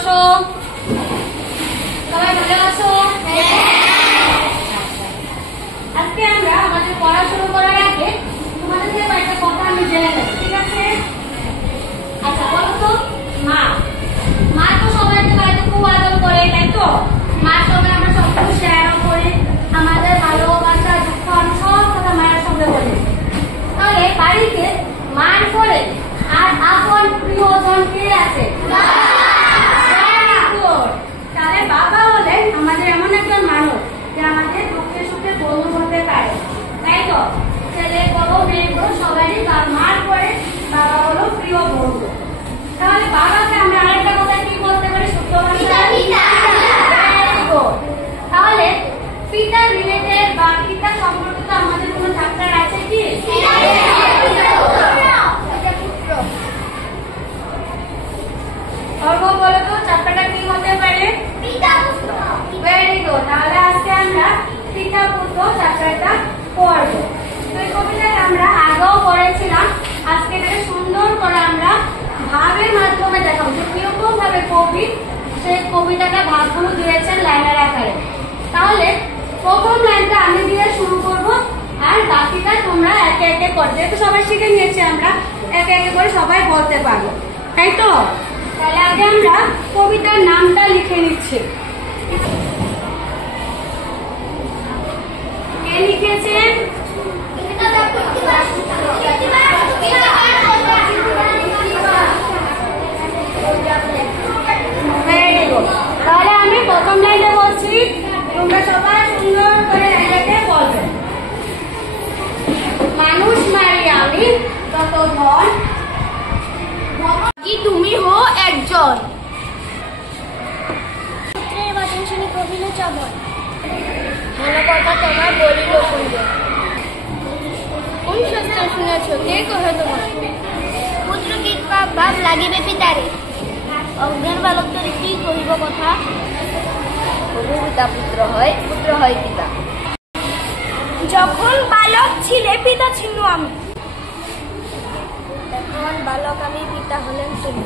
বসো। সবাই ভালো আছো? আজকে আমরা আমাদের পড়া শুরু করার আগে তোমাদের থেকে কয়েকটা কথা আমি জেনে নেব, ঠিক আছে? আচ্ছা বলো তো, মা মা তো সবাইকে বাড়িতে খুব আদর করে, তাই তো? মার সঙ্গে আমরা সবকিছু শেয়ারও করি, আমাদের ভালোবাসা দুঃখ সব কথা মায়ের সঙ্গে বলি। তাহলে বাড়িতে মার পরে আর আপন প্রিয়জন কে আছে? তাহলে বাবা হলেন আমাদের এমন একজন মানুষ যে আমাদের দুঃখে সুখে বন্ধু হতে পারে, তাই তো? ছেলে বলো মেয়ে বলো সবারই মার পরে বাবা হলো প্রিয় বন্ধু। তাহলে বাবাকে আমরা আরেকটা কথা কি বলতে পারি? শুদ্ধ ভাষায় তাহলে পিতা রিলেটেড বা পিতা সম্পর্কিত আমাদের কোনো চ্যাপ্টার আছে কি? অর্ঘ বলো তো চ্যাপ্টারটা কি হতে পারে? পিতা পুত্র। Very good. তাহলে আজকে আমরা পিতা পুত্র চ্যাপ্টারটা পড়ব। তো এই কবিতাটা আমরা আগেও পড়েছিলাম, আজকে এটাকে সুন্দর করে আমরা ভাবের মাধ্যমে দেখাবো যে কিরকম ভাবে কবি সেই কবিতাটা ভাবগুলো দিয়েছেন লাইনের আকারে। তাহলে প্রথম লাইনটা আমি দিয়ে শুরু করব, আর বাকিটা তোমরা একে একে করে, যেহেতু সবাই শিখে নিয়েছি আমরা একে একে করে সবাই বলতে পারবো, তাই তো? তাহলে আগে আমরা কবিতার নামটা লিখে নিচ্ছি। কে লিখেছেন? তাহলে আমি প্রথম লাইনে বলছি, তোমরা সবাই সুন্দর করে লাইনটাকে বলবে। মানুষ মারি আমি তত ধন কি তুমি হো একজন, পুত্রের বচন শুনি কহিল চবন, মনে কথা তোমার বলিল কুঞ্জন। কোন শাস্ত্র শুনেছ কে কহে তোমার? পুত্র গীত ভাব লাগিবে পিতারে, অজ্ঞান বালক তোরে কি কহিব কথা, প্রভু পিতা পুত্র হয়, পুত্র হয় পিতা। যখন বালক ছিলে পিতা ছিল আমি, এখন বালক আমি পিতা হলেন তুমি।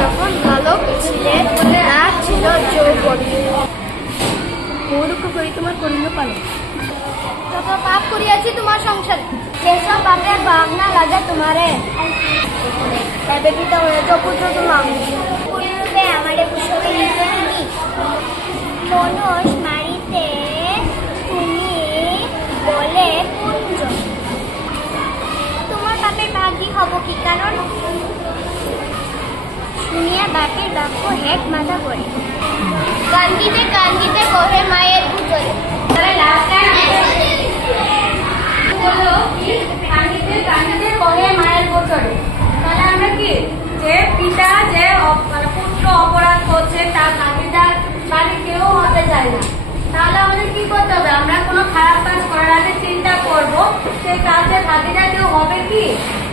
যখন বালক ছিলে না ছিল যৌবন, মূর্খ করি তোমার করিল পালন। যত পাপ করিয়াছি তোমার সংসারে, যেসব পাপের ভাবনা লাগে তোমারে, তবে পিতা হয়েছ পুত্র তুমি আমি। পূর্বে আমারে পুষ্পে নিতে তুমি, মনুষ মারিতে তুমি বলে কুঞ্জ, তোমার পাপের ভাগী হব কি কারণ, শুনিয়া বাপের বাক্য হেট মাথা করে, কান্দিতে কান্দিতে কহে মায়ের পুজোরে। কান্দিতে কান্দিতে কহে মায়ের পুজোরে। তাহলে আমরা কি যে পিতা যে পুত্র অপরাধ করছে তার ভাগিদার বাড়ি কেউ হতে চায় না। তাহলে আমাদের কি করতে হবে? আমরা কোনো খারাপ কাজ করার আগে চিন্তা করব সেই কাজের ভাগিদার কেউ হবে কি?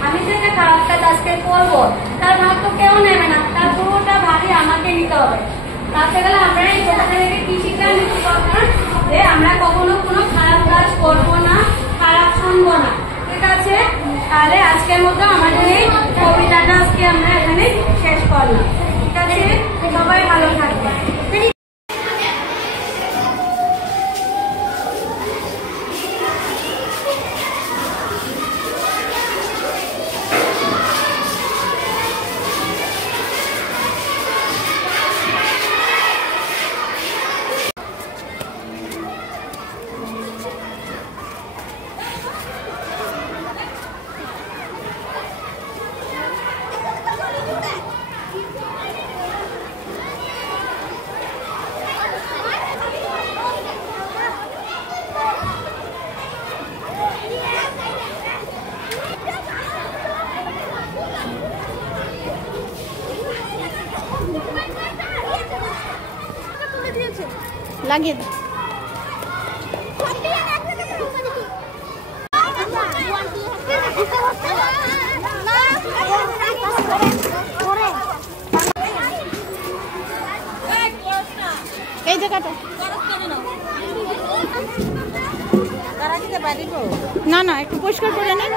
আমি যে খারাপ কাজ আজকে করবো তার ভাগ তো কেউ নেবে না, তার পুরোটা ভাগই আমাকে নিতে হবে। তাতে গেলে আমরা এই ছোট থেকে কি শিক্ষা নিতে দরকার যে আমরা কখনো কোনো খারাপ কাজ করবো না, খারাপ শুনবো না, ঠিক আছে? তাহলে আজকের মতো আমাদের এই কবিতাটা আজকে আমরা এখানে শেষ করলাম, ঠিক আছে? সবাই ভালো থাকবে। লাগিয়ে দাও। এই জায়গাটা না না একটু পরিষ্কার করে নেন।